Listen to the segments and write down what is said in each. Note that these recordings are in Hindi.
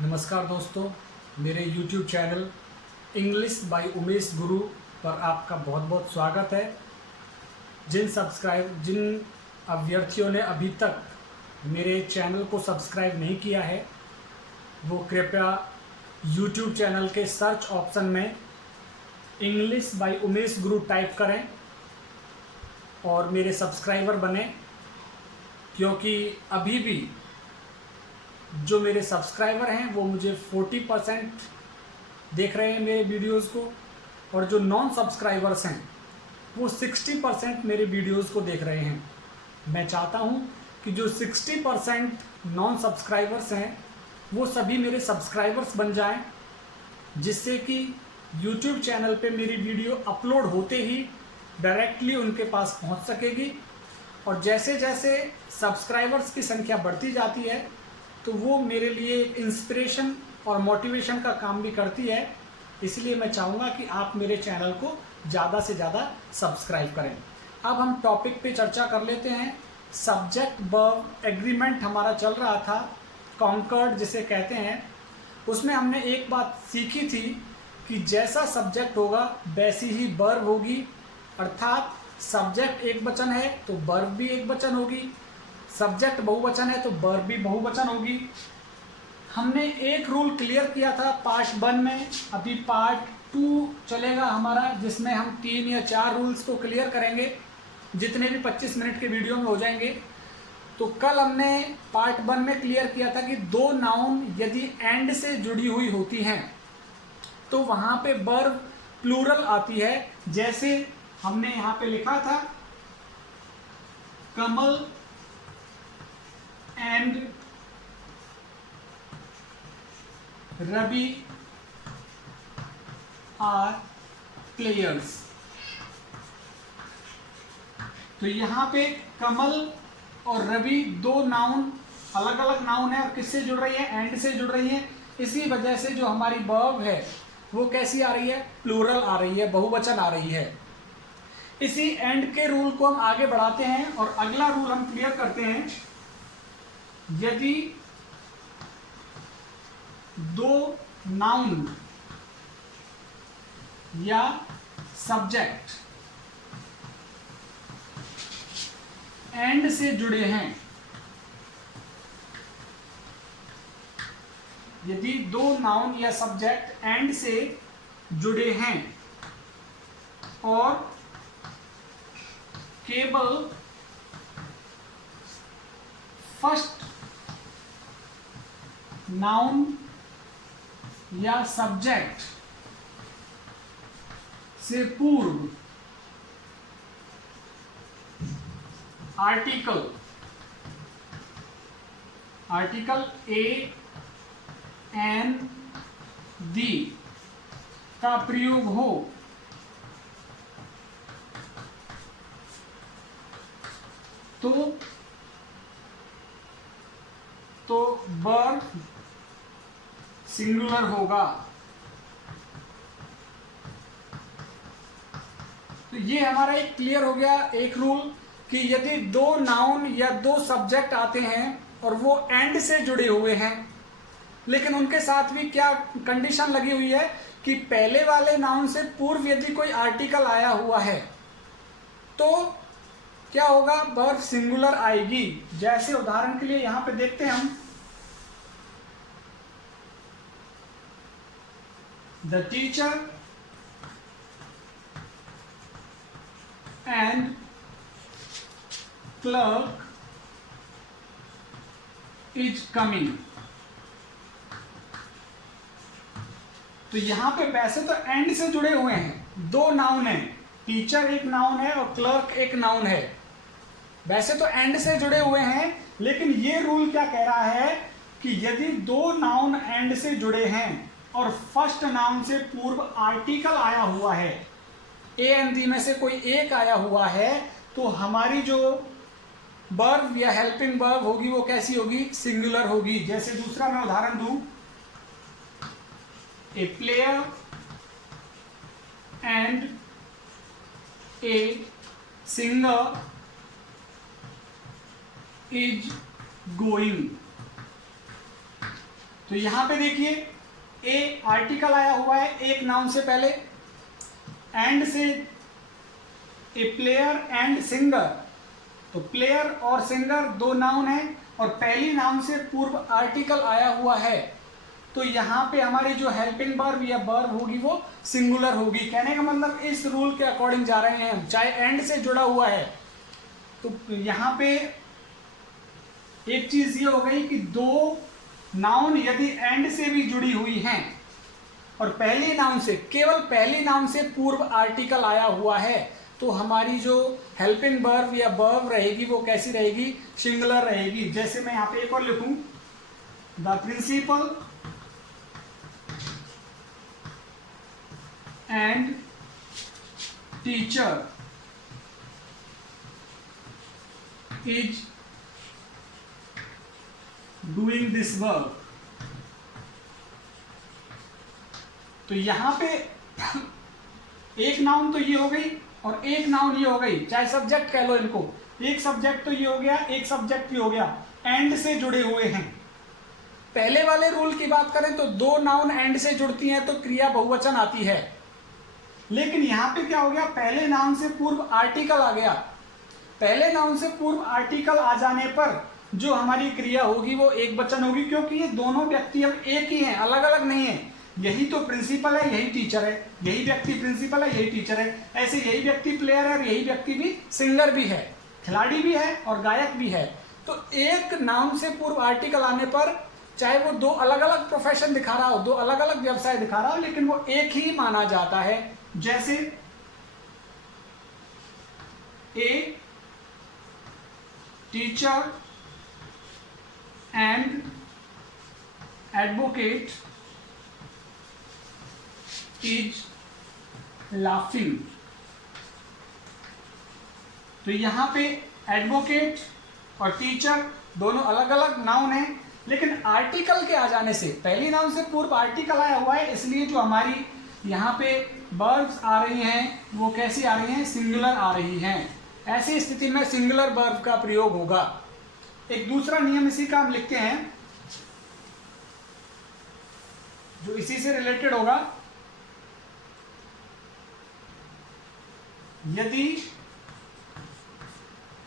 नमस्कार दोस्तों, मेरे YouTube channel English by Umesh गुरु पर आपका बहुत बहुत स्वागत है। जिन अभ्यर्थियों ने अभी तक मेरे चैनल को सब्सक्राइब नहीं किया है वो कृपया YouTube चैनल के सर्च ऑप्शन में English by Umesh Guru type करें और मेरे सब्सक्राइबर बने, क्योंकि अभी भी जो मेरे सब्सक्राइबर हैं वो मुझे 40% देख रहे हैं मेरे वीडियोस को, और जो नॉन सब्सक्राइबर्स हैं वो 60% मेरे वीडियोस को देख रहे हैं। मैं चाहता हूं कि जो 60% नॉन सब्सक्राइबर्स हैं वो सभी मेरे सब्सक्राइबर्स बन जाएं, जिससे कि YouTube चैनल पे मेरी वीडियो अपलोड होते ही डायरेक्टली उनके पास पहुंच सकेगी। और जैसे जैसे सब्सक्राइबर्स की संख्या बढ़ती जाती है तो वो मेरे लिए इंस्पिरेशन और मोटिवेशन का काम भी करती है। इसलिए मैं चाहूँगा कि आप मेरे चैनल को ज़्यादा से ज़्यादा सब्सक्राइब करें। अब हम टॉपिक पे चर्चा कर लेते हैं। सब्जेक्ट वर्ब एग्रीमेंट हमारा चल रहा था, कॉन्कर्ड जिसे कहते हैं। उसमें हमने एक बात सीखी थी कि जैसा सब्जेक्ट होगा वैसी ही वर्ब होगी, अर्थात सब्जेक्ट एक वचन है तो वर्ब भी एक वचन होगी, सब्जेक्ट बहुवचन है तो वर्ब भी बहुवचन होगी। हमने एक रूल क्लियर किया था पार्ट 1 में, अभी पार्ट 2 चलेगा हमारा, जिसमें हम 3 या 4 रूल्स को क्लियर करेंगे, जितने भी 25 मिनट के वीडियो में हो जाएंगे। तो कल हमने पार्ट 1 में क्लियर किया था कि दो नाउन यदि एंड से जुड़ी हुई होती हैं तो वहां पे वर्ब प्लूरल आती है। जैसे हमने यहां पे लिखा था कमल एंड रवि आर प्लेयर्स। तो यहां पे कमल और रवि दो नाउन, अलग अलग नाउन है और किससे जुड़ रही है? एंड से जुड़ रही है। इसी वजह से जो हमारी वर्ब है वो कैसी आ रही है? प्लूरल आ रही है, बहुवचन आ रही है। इसी एंड के रूल को हम आगे बढ़ाते हैं और अगला रूल हम क्लियर करते हैं। यदि दो नाउन या सब्जेक्ट एंड से जुड़े हैं, यदि दो नाउन या सब्जेक्ट एंड से जुड़े हैं और केवल फर्स्ट नाउन या सब्जेक्ट से पूर्व आर्टिकल ए एन दी का प्रयोग हो तो वर्ब सिंगुलर होगा। तो ये हमारा एक क्लियर हो गया एक रूल कि यदि दो नाउन या दो सब्जेक्ट आते हैं और वो एंड से जुड़े हुए हैं, लेकिन उनके साथ भी क्या कंडीशन लगी हुई है कि पहले वाले नाउन से पूर्व यदि कोई आर्टिकल आया हुआ है तो क्या होगा? वर्ब सिंगुलर आएगी। जैसे उदाहरण के लिए यहां पे देखते हैं हम, the teacher and clerk is coming. तो यहां पे वैसे तो एंड से जुड़े हुए हैं, दो नाउन है, टीचर एक नाउन है और क्लर्क एक नाउन है, वैसे तो एंड से जुड़े हुए हैं। लेकिन ये रूल क्या कह रहा है कि यदि दो नाउन एंड से जुड़े हैं और फर्स्ट नाउन से पूर्व आर्टिकल आया हुआ है, ए एंड डी में से कोई एक आया हुआ है, तो हमारी जो वर्ब या हेल्पिंग वर्ब होगी वो कैसी होगी? सिंगुलर होगी। जैसे दूसरा मैं उदाहरण दूं, a player and a singer is going. तो यहां पे देखिए ए आर्टिकल आया हुआ है एक नाउन से पहले, एंड से ए प्लेयर एंड सिंगर, तो प्लेयर और सिंगर दो नाउन है और पहली नाउन से पूर्व आर्टिकल आया हुआ है, तो यहाँ पे हमारी जो हेल्पिंग वर्ब या वर्ब होगी वो सिंगुलर होगी। कहने का मतलब इस रूल के अकॉर्डिंग जा रहे हैं हम, चाहे एंड से जुड़ा हुआ है तो यहाँ पे एक चीज ये हो गई कि दो नाउन यदि एंड से भी जुड़ी हुई हैं और पहली नाउन से, केवल पहली नाउन से पूर्व आर्टिकल आया हुआ है, तो हमारी जो हेल्पिंग वर्ब या वर्ब रहेगी वो कैसी रहेगी, सिंगुलर रहेगी। जैसे मैं यहाँ पे एक और लिखूं, the principal and teacher is doing this work. तो यहां पे एक नाउन तो ये हो गई और एक नाउन ये हो गई, चाहे सब्जेक्ट कह लो इनको, एक सब्जेक्ट तो ये हो गया, एक सब्जेक्ट ये हो गया, एंड से जुड़े हुए हैं। पहले वाले रूल की बात करें तो दो नाउन एंड से जुड़ती हैं तो क्रिया बहुवचन आती है, लेकिन यहां पे क्या हो गया, पहले नाउन से पूर्व आर्टिकल आ गया। पहले नाउन से पूर्व आर्टिकल आ जाने पर जो हमारी क्रिया होगी वो एक वचन होगी, क्योंकि ये दोनों व्यक्ति अब एक ही हैं, अलग अलग नहीं है। यही तो प्रिंसिपल है, यही टीचर है, यही व्यक्ति प्रिंसिपल है, यही टीचर है, ऐसे यही व्यक्ति प्लेयर है और यही व्यक्ति भी सिंगर भी है, खिलाड़ी भी है और गायक भी है। तो एक नाउन से पूर्व आर्टिकल आने पर चाहे वो दो अलग अलग प्रोफेशन दिखा रहा हो, दो अलग अलग व्यवसाय दिखा रहा हो, लेकिन वो एक ही माना जाता है। जैसे a teacher and advocate is laughing. तो यहां पे एडवोकेट और टीचर दोनों अलग अलग नाउन हैं, लेकिन आर्टिकल के आ जाने से, पहली नाउन से पूर्व आर्टिकल आया हुआ है, इसलिए जो हमारी यहाँ पे वर्ब्स आ रही हैं वो कैसी आ रही हैं, सिंगुलर आ रही हैं। ऐसी स्थिति में सिंगुलर वर्ब का प्रयोग होगा। एक दूसरा नियम इसी का हम लिखते हैं जो इसी से रिलेटेड होगा। यदि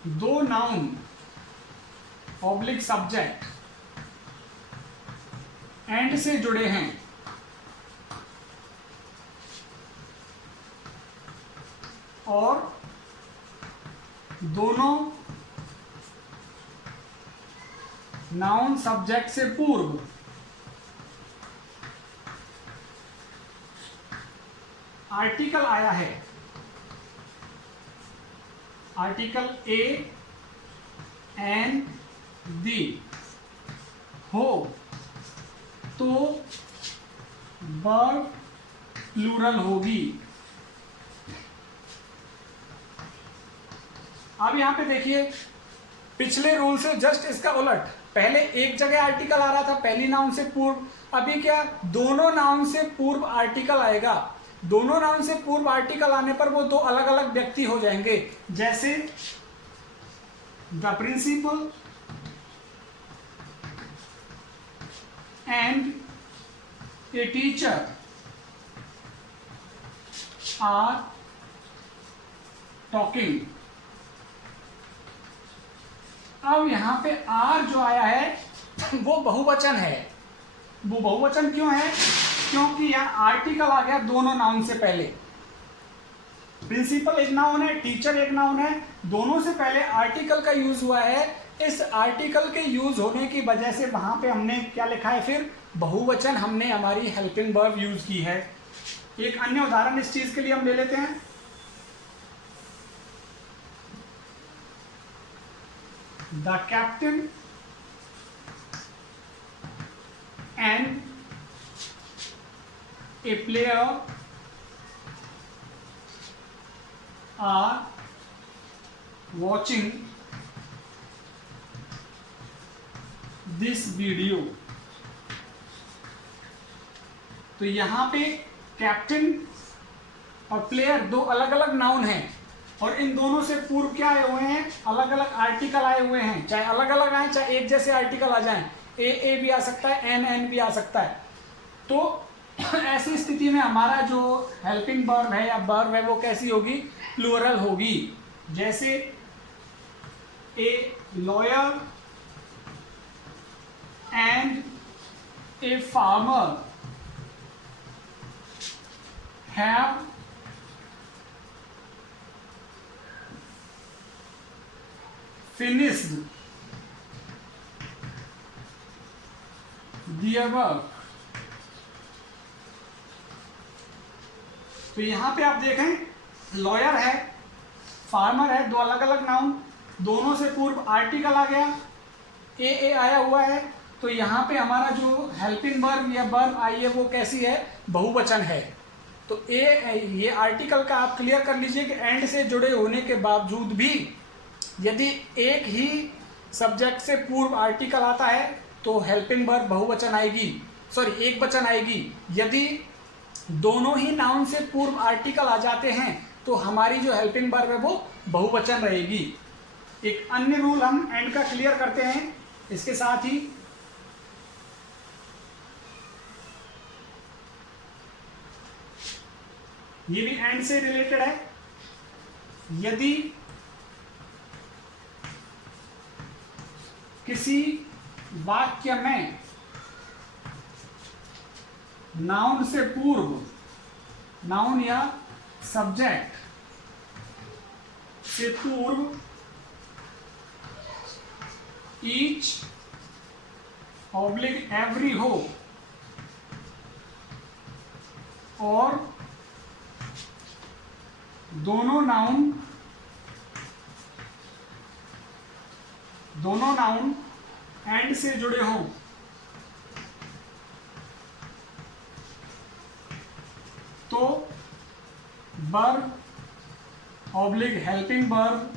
दो नाउन ऑब्लिक सब्जेक्ट एंड से जुड़े हैं और दोनों नाउन सब्जेक्ट से पूर्व आर्टिकल आया है, आर्टिकल ए एन दी हो, तो वर्ब प्लूरल होगी। अब यहां पे देखिए पिछले रूल से जस्ट इसका उलट, पहले एक जगह आर्टिकल आ रहा था पहली नाउन से पूर्व, अभी क्या दोनों नाउन से पूर्व आर्टिकल आएगा। दोनों नाउन से पूर्व आर्टिकल आने पर वो दो अलग अलग व्यक्ति हो जाएंगे। जैसे the principal and a teacher are talking. अब यहां पे आर जो आया है वो बहुवचन है। वो बहुवचन क्यों है? क्योंकि यहां आर्टिकल आ गया दोनों नाउन से पहले। प्रिंसिपल एक नाउन है, टीचर एक नाउन है, दोनों से पहले आर्टिकल का यूज हुआ है। इस आर्टिकल के यूज होने की वजह से वहां पे हमने क्या लिखा है, फिर बहुवचन हमने हमारी हेल्पिंग वर्ब यूज की है। एक अन्य उदाहरण इस चीज के लिए हम ले लेते हैं। The captain and a player are watching this video। तो यहां पे कैप्टन और प्लेयर दो अलग अलग नाउन हैं और इन दोनों से पूर्व क्या आए हुए हैं, अलग अलग आर्टिकल आए हुए हैं। चाहे अलग अलग आए चाहे एक जैसे आर्टिकल आ जाएं, ए भी आ सकता है, एन भी आ सकता है। तो ऐसी स्थिति में हमारा जो हेल्पिंग वर्ब है या वर्ब है वो कैसी होगी, प्लूरल होगी। जैसे a lawyer and a farmer have finished their work। तो यहां पे आप देखें लॉयर है, फार्मर है, दो अलग अलग नाउन, दोनों से पूर्व आर्टिकल आ गया, ए आया हुआ है। तो यहाँ पे हमारा जो हेल्पिंग वर्ब या वर्ब आई है वो कैसी है, बहुवचन है। तो ये आर्टिकल का आप क्लियर कर लीजिए कि एंड से जुड़े होने के बावजूद भी यदि एक ही सब्जेक्ट से पूर्व आर्टिकल आता है तो हेल्पिंग वर्ब बहुवचन आएगी, सॉरी एक वचन आएगी। यदि दोनों ही नाउन से पूर्व आर्टिकल आ जाते हैं तो हमारी जो हेल्पिंग वर्ब है वो बहुवचन रहेगी। एक अन्य रूल हम एंड का क्लियर करते हैं इसके साथ ही। ये भी एंड से रिलेटेड है। यदि किसी वाक्य में नाउन से पूर्व, नाउन या सब्जेक्ट से पूर्व ईच ऑब्लिक एवरी हो और दोनों नाउन एंड से जुड़े हों तो verb oblique helping verb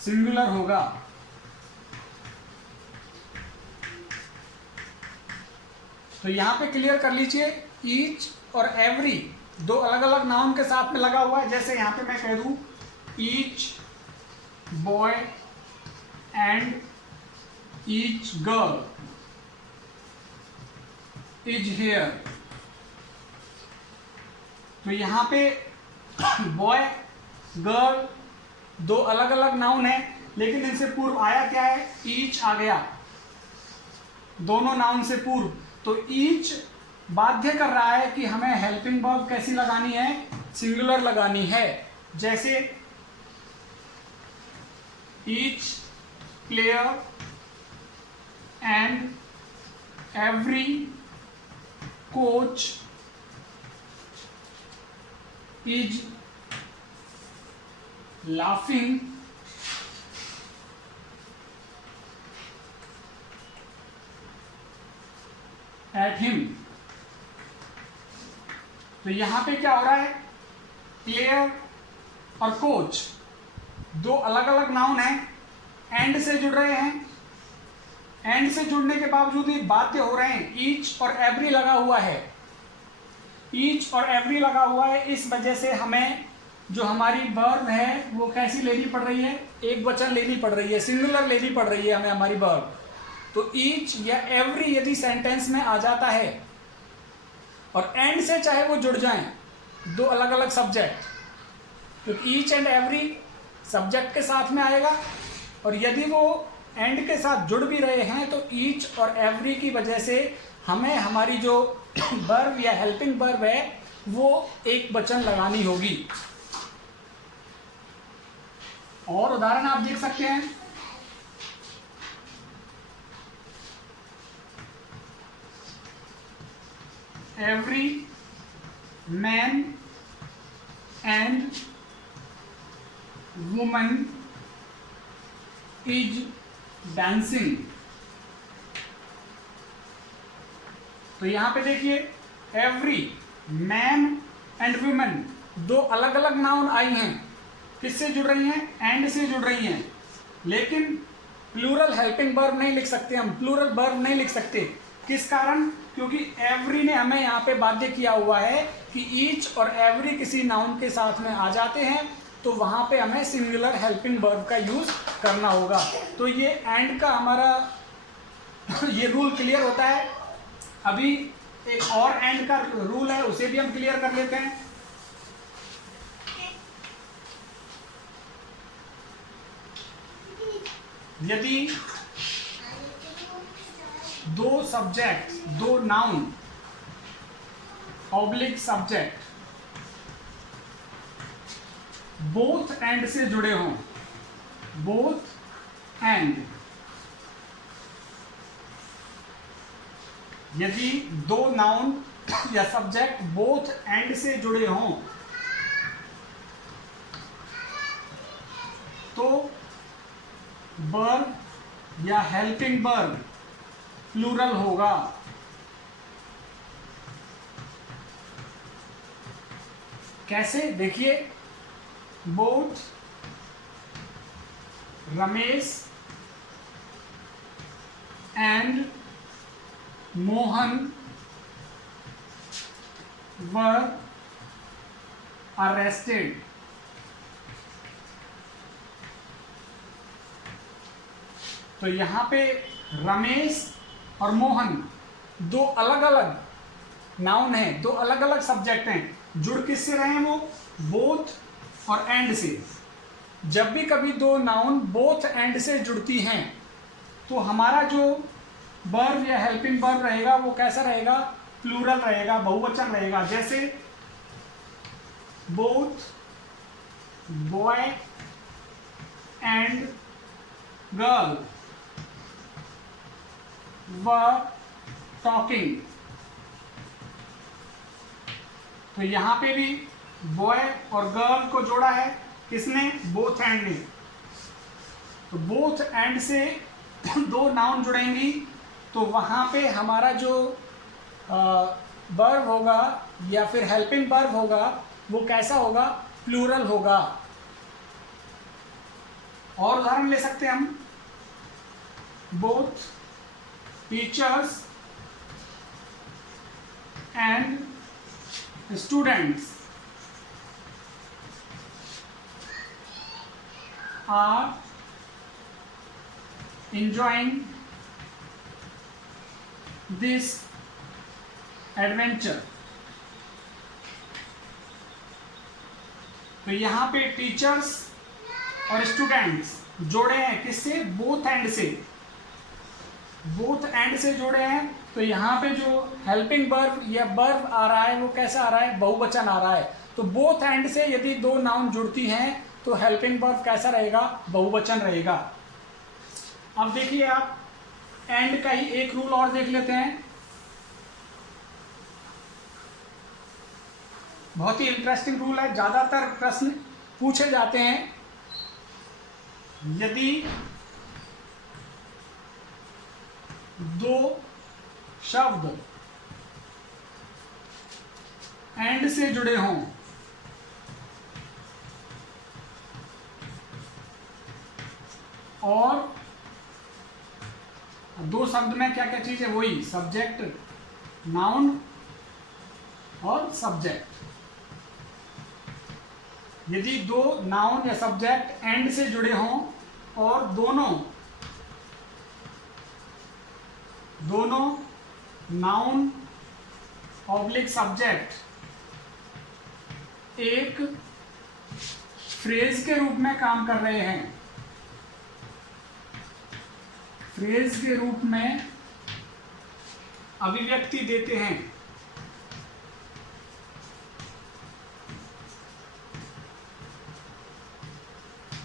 singular होगा। तो यहां पे क्लियर कर लीजिए, ईच और एवरी दो अलग अलग नाउन के साथ में लगा हुआ है। जैसे यहां पे मैं कह दूं each boy and each girl is here. तो यहां पे बॉय गर्ल दो अलग अलग नाउन है, लेकिन इनसे पूर्व आया क्या है, ईच आ गया, दोनों नाउन से पूर्व। तो ईच बाध्य कर रहा है कि हमें हेल्पिंग वर्ब कैसी लगानी है, सिंगुलर लगानी है। जैसे each player and every coach is laughing at him. तो यहां पे क्या हो रहा है, प्लेयर और कोच दो अलग अलग नाउन हैं, एंड से जुड़ रहे हैं। एंड से जुड़ने के बावजूद भी बाध्य हो रहे हैं, ईच और एवरी लगा हुआ है। ईच और एवरी लगा हुआ है, इस वजह से हमें जो हमारी वर्ब है वो कैसी लेनी पड़ रही है, एक वचन लेनी पड़ रही है, सिंगुलर लेनी पड़ रही है हमें हमारी वर्ब। तो ईच या एवरी यदि सेंटेंस में आ जाता है और एंड से चाहे वो जुड़ जाएं, दो अलग अलग सब्जेक्ट, तो ईच एंड एवरी सब्जेक्ट के साथ में आएगा, और यदि वो एंड के साथ जुड़ भी रहे हैं तो ईच और एवरी की वजह से हमें हमारी जो वर्ब या हेल्पिंग वर्ब है वो एक वचन लगानी होगी। और उदाहरण आप देख सकते हैं, every man and woman is dancing. तो यहां पे देखिए एवरी मैन एंड वुमेन दो अलग अलग नाउन आई हैं, किससे जुड़ रही हैं, एंड से जुड़ रही हैं, लेकिन प्लूरल हेल्पिंग वर्ब नहीं लिख सकते, हम प्लूरल वर्ब नहीं लिख सकते। किस कारण, क्योंकि एवरी ने हमें यहाँ पे बाध्य किया हुआ है कि ईच और एवरी किसी नाउन के साथ में आ जाते हैं तो वहाँ पे हमें सिंगुलर हेल्पिंग वर्ब का यूज़ करना होगा। तो ये एंड का हमारा ये रूल क्लियर होता है। अभी एक और एंड का रूल है, उसे भी हम क्लियर कर लेते हैं। यदि दो सब्जेक्ट, दो noun oblique subject both and से जुड़े हों, बोथ एंड, यदि दो नाउन या सब्जेक्ट बोथ एंड से जुड़े हों तो वर्ब या हेल्पिंग वर्ब प्लूरल होगा। कैसे, देखिए, both Ramesh and Mohan were arrested. तो यहां पे रमेश और मोहन दो अलग अलग नाउन हैं, दो अलग अलग सब्जेक्ट हैं। जुड़ किससे रहे हैं वो? बोथ और एंड से। जब भी कभी दो नाउन बोथ एंड से जुड़ती हैं तो हमारा जो वर्ब या हेल्पिंग वर्ब रहेगा वो कैसा रहेगा? प्लूरल रहेगा, बहुवचन रहेगा। जैसे both boy and girl were talking. तो यहां पे भी बॉय और गर्ल को जोड़ा है किसने? बोथ एंड ने। तो बोथ एंड से दो नाउन जुड़ेंगी तो वहां पे हमारा जो वर्ब होगा या फिर हेल्पिंग वर्ब होगा वो कैसा होगा? प्लूरल होगा। और उदाहरण ले सकते हैं हम, both teachers and students are enjoying this adventure। तो यहां पे टीचर्स और स्टूडेंट्स जोड़े हैं किससे? बोथ एंड से। बोथ एंड से जोड़े हैं तो यहाँ पे जो हेल्पिंग वर्ब या वर्ब आ रहा है वो कैसा आ रहा है? बहुवचन आ रहा है। तो बोथ एंड से यदि दो नाउन जुड़ती हैं तो हेल्पिंग वर्ब कैसा रहेगा? बहुवचन रहेगा। अब देखिए आप एंड का ही एक रूल और देख लेते हैं, बहुत ही इंटरेस्टिंग रूल है, ज्यादातर प्रश्न पूछे जाते हैं। यदि दो शब्द एंड से जुड़े हों और दो शब्द में क्या क्या चीज है? वही सब्जेक्ट, नाउन और सब्जेक्ट। यदि दो नाउन या सब्जेक्ट एंड से जुड़े हों और दोनों नाउन ऑब्लिक सब्जेक्ट एक फ्रेज के रूप में काम कर रहे हैं, फ्रेज के रूप में अभिव्यक्ति देते हैं,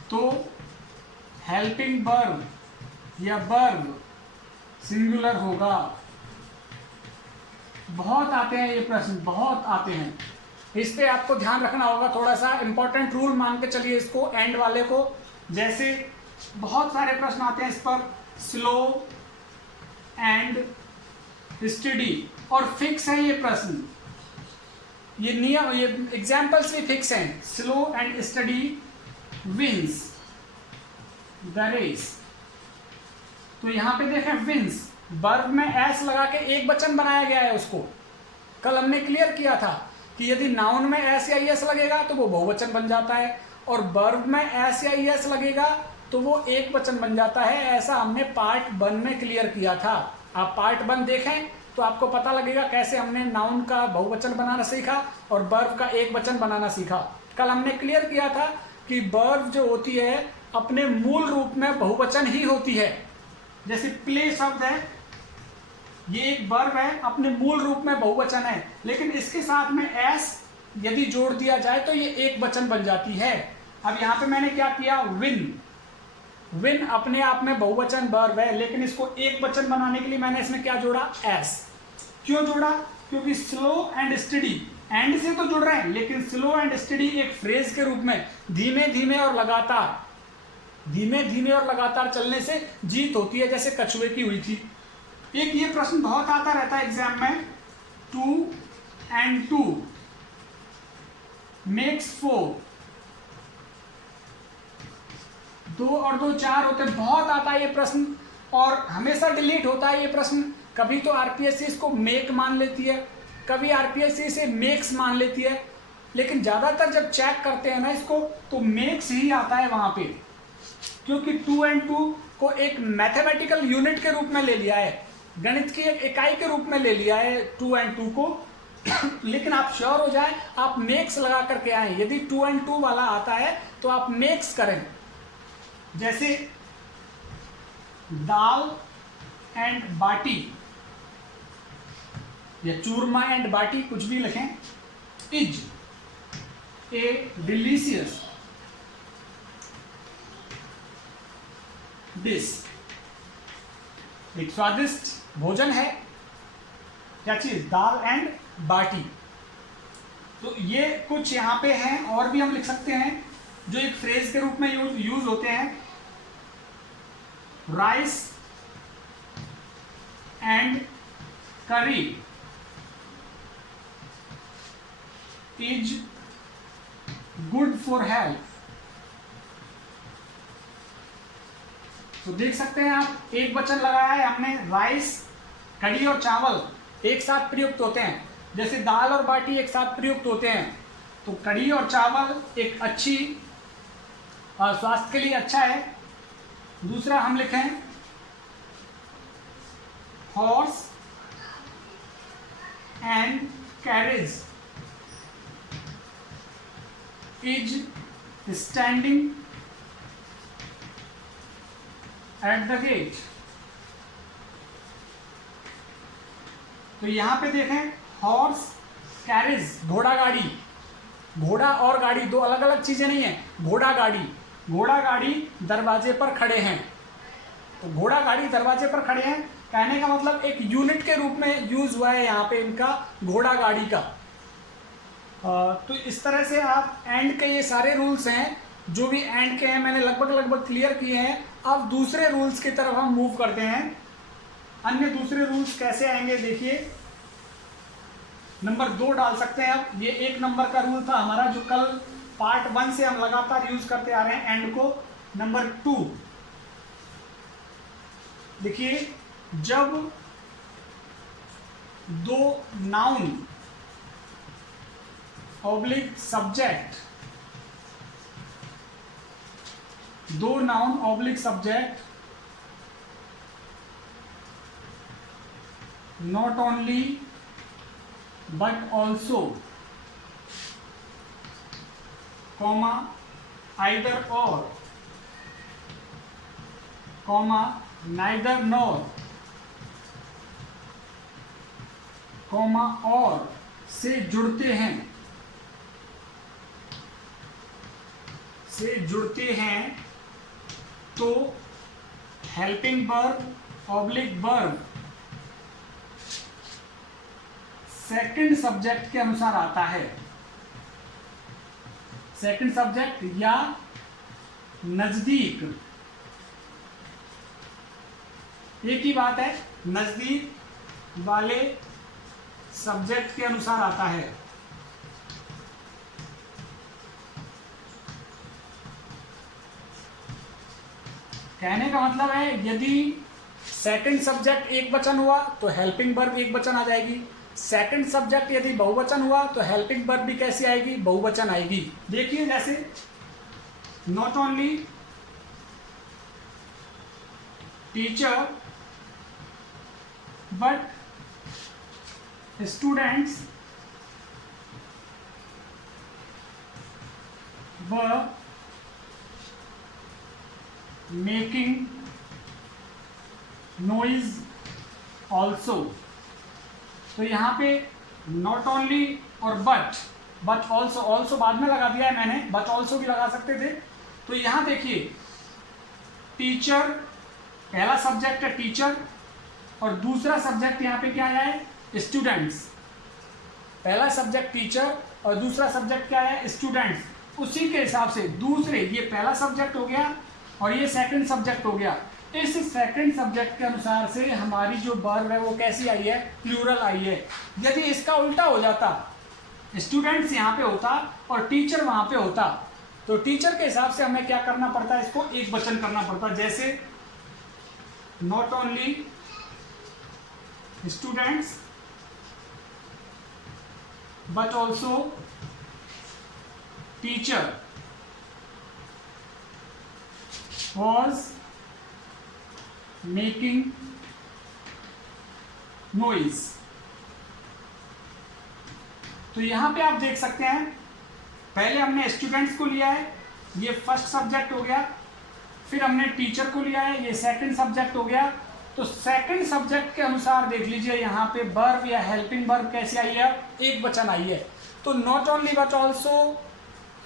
तो हेल्पिंग वर्ब या वर्ब सिंगुलर होगा। बहुत आते हैं ये प्रश्न, बहुत आते हैं। इस पे आपको ध्यान रखना होगा, थोड़ा सा इंपॉर्टेंट रूल मान के चलिए इसको, एंड वाले को। जैसे बहुत सारे प्रश्न आते हैं इस पर, स्लो एंड स्टडी, और फिक्स है ये प्रश्न, ये नियम, ये एग्जाम्पल्स भी फिक्स हैं। Slow and steady wins the race. तो यहां पे देखें विंस, वर्ब में एस लगा के एक वचन बनाया गया है उसको। कल हमने क्लियर किया था कि यदि नाउन में एस या एस लगेगा तो वो बहुवचन बन जाता है, और वर्ब में एस या ईएस लगेगा तो वो एक वचन बन जाता है। ऐसा हमने पार्ट 1 में क्लियर किया था। आप पार्ट 1 देखें तो आपको पता लगेगा कैसे हमने नाउन का बहुवचन बनाना सीखा और वर्ब का एक वचन बनाना सीखा। कल हमने क्लियर किया था कि वर्ब जो होती है अपने मूल रूप में बहुवचन ही होती है। जैसे प्ले शब्द है, ये एक वर्ब है, अपने मूल रूप में बहुवचन है, लेकिन इसके साथ में एस यदि जोड़ दिया जाए तो ये एक वचन बन जाती है। अब यहां पे मैंने क्या किया, विन, विन अपने आप में बहुवचन वर्ब है, लेकिन इसको एक वचन बनाने के लिए मैंने इसमें क्या जोड़ा, एस। क्यों जोड़ा, क्योंकि स्लो एंड स्टडी, एंड से तो जुड़ रहे हैं लेकिन स्लो एंड स्टडी एक फ्रेज के रूप में धीमे धीमे और लगातार, धीमे धीमे और लगातार चलने से जीत होती है, जैसे कछुए की हुई थी। एक ये प्रश्न बहुत आता रहता है एग्जाम में, 2 and 2 makes 4, 2 और 2 4 होते हैं। बहुत आता है ये प्रश्न और हमेशा डिलीट होता है ये प्रश्न। कभी तो आरपीएससी इसको मेक मान लेती है, कभी आरपीएससी इसे मेक्स मान लेती है, लेकिन ज्यादातर जब चेक करते हैं ना इसको तो मेक्स ही आता है वहां पे, क्योंकि 2 and 2 को एक मैथमेटिकल यूनिट के रूप में ले लिया है, गणित की एक इकाई के रूप में ले लिया है 2 and 2 को। लेकिन आप श्योर हो जाएं, आप मेक्स लगा करके आए। यदि 2 and 2 वाला आता है तो आप मेक्स करें। जैसे दाल एंड बाटी या चूरमा एंड बाटी, कुछ भी लिखें, इज ए डिलीशियस डिश, एक स्वादिष्ट भोजन है। क्या चीज, दाल एंड बाटी। तो ये कुछ यहां पे हैं, और भी हम लिख सकते हैं जो एक फ्रेज के रूप में यूज होते हैं। राइस एंड करी इज गुड फॉर हेल्थ। तो देख सकते हैं आप, एक वचन लगाया है हमने, राइस, कड़ी और चावल एक साथ प्रयुक्त होते हैं, जैसे दाल और बाटी एक साथ प्रयुक्त होते हैं। तो कड़ी और चावल एक अच्छी स्वास्थ्य के लिए अच्छा है। दूसरा हम लिखें, horse and carriage is standing at the gate. तो यहां पे देखें, हॉर्स, कैरेज, घोड़ा गाड़ी, घोड़ा और गाड़ी दो अलग अलग चीजें नहीं है। घोड़ा गाड़ी, घोड़ा गाड़ी दरवाजे पर खड़े हैं। तो घोड़ा गाड़ी दरवाजे पर खड़े हैं कहने का मतलब एक यूनिट के रूप में यूज हुआ है यहाँ पे इनका, घोड़ा गाड़ी का। तो इस तरह से आप एंड के ये सारे रूल्स हैं, जो भी एंड के हैं मैंने लगभग क्लियर किए हैं। अब दूसरे रूल्स की तरफ हम मूव करते हैं। अन्य दूसरे रूल्स कैसे आएंगे देखिए, नंबर 2 डाल सकते हैं। अब ये 1 नंबर का रूल था हमारा, जो कल पार्ट 1 से हम लगातार यूज करते आ रहे हैं एंड को। नंबर 2 देखिए, जब 2 noun oblique subject, 2 noun oblique subject not only but also, comma, either or, comma, neither nor, comma, और से जुड़ते हैं, से जुड़ते हैं तो helping verb oblique verb second subject के अनुसार आता है। सेकंड सब्जेक्ट या नजदीक, एक ही बात है, नजदीक वाले सब्जेक्ट के अनुसार आता है। कहने का मतलब है, यदि सेकंड सब्जेक्ट एक वचन हुआ तो हेल्पिंग वर्ब एक वचन आ जाएगी। सेकंड सब्जेक्ट यदि बहुवचन हुआ तो हेल्पिंग वर्ब भी कैसी आएगी, बहुवचन आएगी। देखिए, जैसे not only teacher but students were making noise also। तो यहाँ पे not only और but also बाद में लगा दिया है मैंने, but also भी लगा सकते थे। तो यहाँ देखिए टीचर, पहला सब्जेक्ट है टीचर और दूसरा सब्जेक्ट यहाँ पे क्या है, स्टूडेंट्स। पहला सब्जेक्ट टीचर और दूसरा सब्जेक्ट क्या है, स्टूडेंट्स। उसी के हिसाब से दूसरे, ये पहला सब्जेक्ट हो गया और ये सेकंड सब्जेक्ट हो गया। इस सेकंड सब्जेक्ट के अनुसार से हमारी जो वर्ब है वो कैसी आई है, प्लूरल आई है। यदि इसका उल्टा हो जाता, स्टूडेंट्स यहाँ पे होता और टीचर वहां पे होता, तो टीचर के हिसाब से हमें क्या करना पड़ता है, इसको एक वचन करना पड़ता। जैसे not only students but also teacher was making noise। तो यहां पे आप देख सकते हैं, पहले हमने स्टूडेंट्स को लिया है, ये फर्स्ट सब्जेक्ट हो गया, फिर हमने टीचर को लिया है, ये सेकंड सब्जेक्ट हो गया। तो सेकंड सब्जेक्ट के अनुसार देख लीजिए यहाँ पे वर्ब या हेल्पिंग वर्ब कैसी आई है, एक वचन आई है। तो not only but also,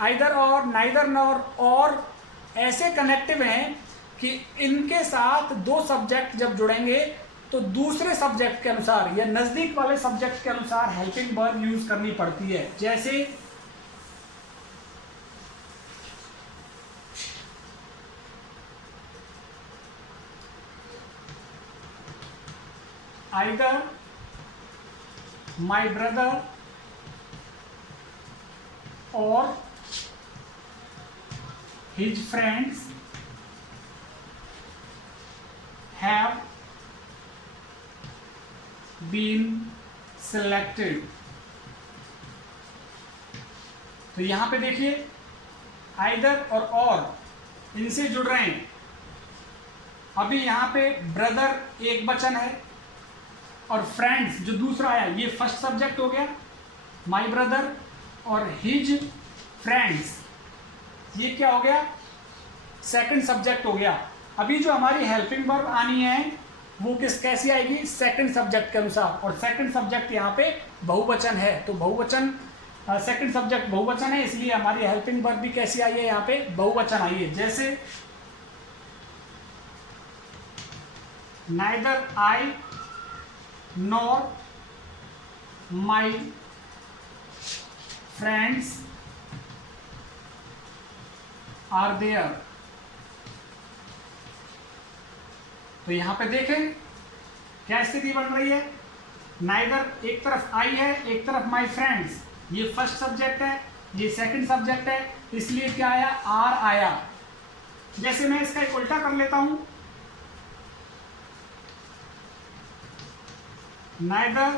either और, नाइदर नॉर, और ऐसे कनेक्टिव हैं कि इनके साथ दो सब्जेक्ट जब जुड़ेंगे तो दूसरे सब्जेक्ट के अनुसार या नजदीक वाले सब्जेक्ट के अनुसार हेल्पिंग वर्ब यूज करनी पड़ती है। जैसे आइदर माय ब्रदर और his friends have been selected। तो यहां पे देखिए आइदर और इनसे जुड़ रहे हैं। अभी यहां पे ब्रदर एक वचन है और फ्रेंड्स जो दूसरा आया ये फर्स्ट सब्जेक्ट हो गया, माय ब्रदर, और हिज फ्रेंड्स ये क्या हो गया, सेकंड सब्जेक्ट हो गया। अभी जो हमारी हेल्पिंग वर्ब आनी है वो कैसी आएगी, सेकंड सब्जेक्ट के अनुसार, और सेकंड सब्जेक्ट यहाँ पे बहुवचन है। तो बहुवचन, सेकंड सब्जेक्ट बहुवचन है, इसलिए हमारी हेल्पिंग वर्ब भी कैसी आई है, यहाँ पे बहुवचन आई है। जैसे neither I nor my friends are there. तो यहां पे देखें क्या स्थिति बन रही है, नाइदर एक तरफ आई है, एक तरफ माय फ्रेंड्स, ये फर्स्ट सब्जेक्ट है, ये सेकंड सब्जेक्ट है, इसलिए क्या आया, आर आया। जैसे मैं इसका एक उल्टा कर लेता हूं, neither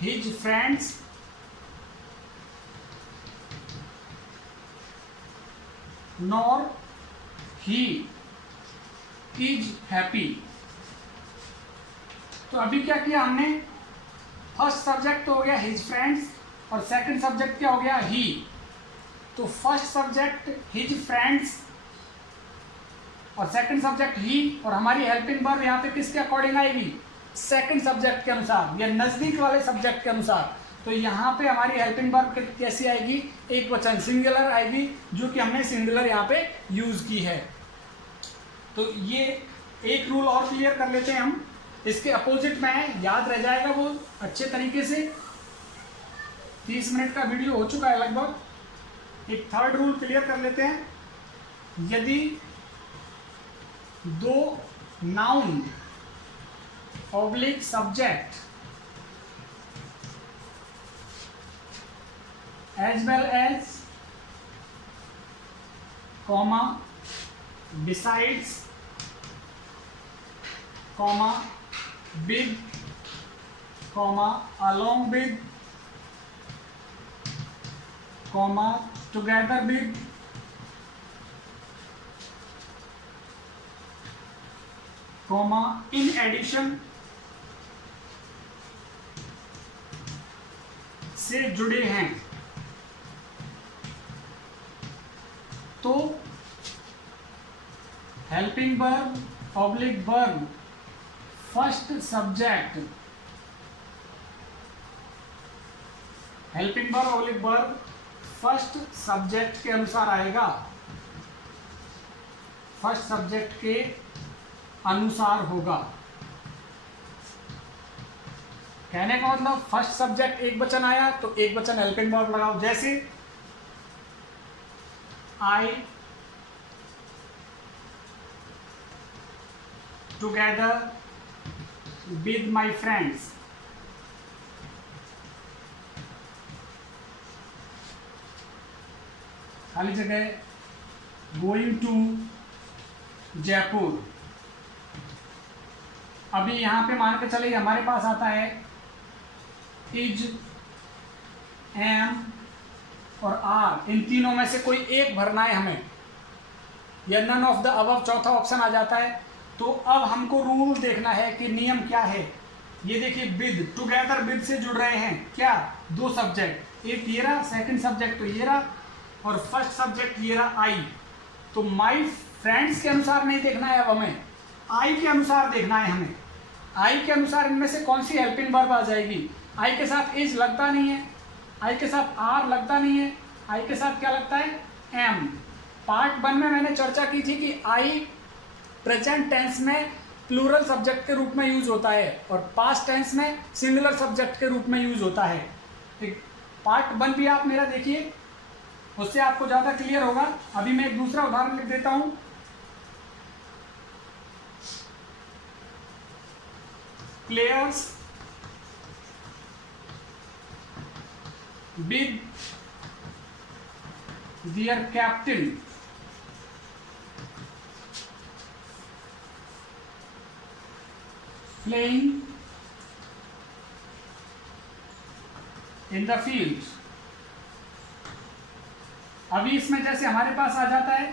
his friends nor he is happy। तो अभी क्या किया हमने, फर्स्ट सब्जेक्ट तो हो गया हिज फ्रेंड्स और सेकंड सब्जेक्ट क्या हो गया, ही। तो फर्स्ट सब्जेक्ट हिज फ्रेंड्स और सेकंड सब्जेक्ट ही, और हमारी हेल्पिंग वर्ब यहाँ पे किसके अकॉर्डिंग आएगी, सेकंड सब्जेक्ट के अनुसार या नजदीक वाले सब्जेक्ट के अनुसार। तो यहाँ पे हमारी हेल्पिंग वर्ब कैसी आएगी, एक वचन, सिंगुलर आएगी, जो कि हमने सिंगुलर यहाँ पे यूज की है। तो ये एक रूल और क्लियर कर लेते हैं हम, इसके अपोजिट में याद रह जाएगा वो अच्छे तरीके से। 30 मिनट का वीडियो हो चुका है लगभग। एक थर्ड रूल क्लियर कर लेते हैं, यदि दो noun oblique subject as well as comma besides comma with comma along with comma together with comma in addition से जुड़े हैं। तो helping verb oblique verb first subject, helping verb oblique verb first subject के अनुसार आएगा, फर्स्ट सब्जेक्ट के अनुसार होगा। कहने का मतलब फर्स्ट सब्जेक्ट एक वचन आया तो एक वचन हेल्पिंग वर्ब लगाओ। जैसे आई टुगेदर विद माई फ्रेंड्स, खाली जगह गोइंग टू जयपुर। अभी यहां पे मान के चले हमारे पास आता है इज, एम और आर, इन तीनों में से कोई एक भरना है हमें, या नन ऑफ द अबव चौथा ऑप्शन आ जाता है। तो अब हमको रूल देखना है कि नियम क्या है। ये देखिए विद, टुगेदर विद से जुड़ रहे हैं क्या, दो सब्जेक्ट, एक ये रहा, सेकंड सब्जेक्ट तो ये रहा, और फर्स्ट सब्जेक्ट ये रहा आई। तो माई फ्रेंड्स के अनुसार नहीं देखना है, अब हमें आई के अनुसार देखना है। हमें आई के अनुसार इनमें से कौन सी हेल्पिंग वर्ब आ जाएगी। आई के साथ इज लगता नहीं है, आई के साथ आर लगता नहीं है, आई के साथ क्या लगता है, एम। पार्ट 1 में मैंने चर्चा की थी कि आई प्रेजेंट टेंस में प्लूरल सब्जेक्ट के रूप में यूज होता है और पास्ट टेंस में सिंगुलर सब्जेक्ट के रूप में यूज होता है। पार्ट 1 भी आप मेरा देखिए, उससे आपको ज़्यादा क्लियर होगा। अभी मैं एक दूसरा उदाहरण लिख देता हूँ। Players with their captain playing in the field। अभी इसमें जैसे हमारे पास आ जाता है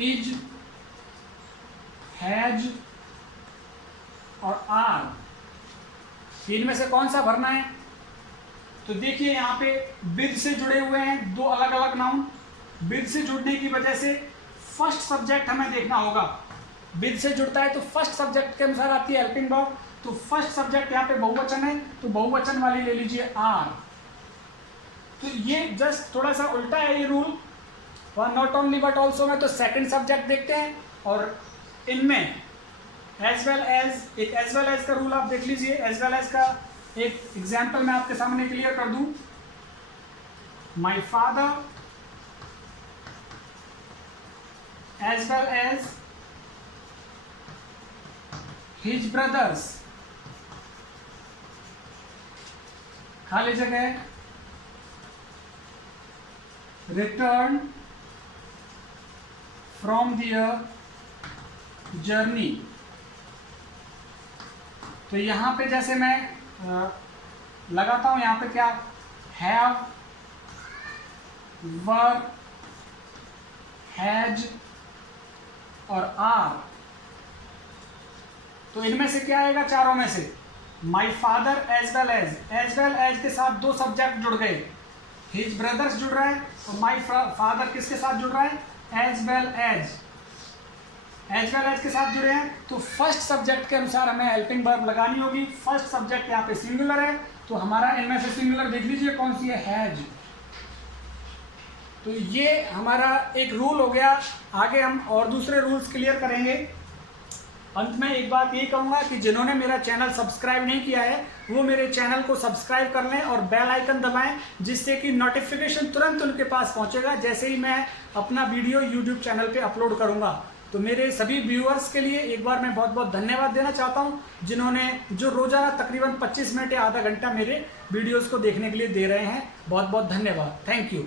इज, हैज और आर, इनमें से कौन सा भरना है। तो देखिए यहाँ पे विद से जुड़े हुए हैं दो अलग अलग नाउन। विद से जुड़ने की वजह से फर्स्ट सब्जेक्ट हमें देखना होगा। विद से जुड़ता है तो फर्स्ट सब्जेक्ट के अनुसार आती है हेल्पिंग वर्ब। तो फर्स्ट सब्जेक्ट यहाँ पे बहुवचन है तो बहुवचन वाली ले लीजिए आर। तो ये जस्ट थोड़ा सा उल्टा है ये रूल, और नॉट ओनली बट ऑल्सो में तो सेकंड सब्जेक्ट देखते हैं, और इनमें एज वेल एज, एक एज वेल एज का रूल आप देख लीजिए। एज वेल एज का एक एग्जाम्पल मैं आपके सामने क्लियर कर दूं। My father as well as his brothers, खाली जगह रिटर्न फ्रॉम दियर जर्नी। तो यहां पे जैसे मैं लगाता हूं, यहां पे क्या, हैव, वर, हैज और आर। तो इनमें से क्या आएगा, चारों में से my father as well as के साथ दो सब्जेक्ट जुड़ गए, हिज ब्रदर्स जुड़ रहा है और माई फादर किसके साथ जुड़ रहा है, एज वेल एज के साथ जुड़े हैं। तो फर्स्ट सब्जेक्ट के अनुसार हमें हेल्पिंग वर्ब लगानी होगी। फर्स्ट सब्जेक्ट यहाँ पे सिंगुलर है तो हमारा इनमें से सिंगुलर देख लीजिए कौन सी है, हैज। तो ये हमारा एक रूल हो गया। आगे हम और दूसरे रूल्स क्लियर करेंगे। अंत में एक बात ये कहूँगा कि जिन्होंने मेरा चैनल सब्सक्राइब नहीं किया है वो मेरे चैनल को सब्सक्राइब कर लें और बेल आइकन दबाएं, जिससे कि नोटिफिकेशन तुरंत उनके पास पहुंचेगा जैसे ही मैं अपना वीडियो यूट्यूब चैनल पे अपलोड करूंगा। तो मेरे सभी व्यूअर्स के लिए एक बार मैं बहुत बहुत धन्यवाद देना चाहता हूं, जिन्होंने जो रोज़ाना तकरीबन 25 मिनट या आधा घंटा मेरे वीडियोज़ को देखने के लिए दे रहे हैं। बहुत बहुत धन्यवाद, थैंक यू।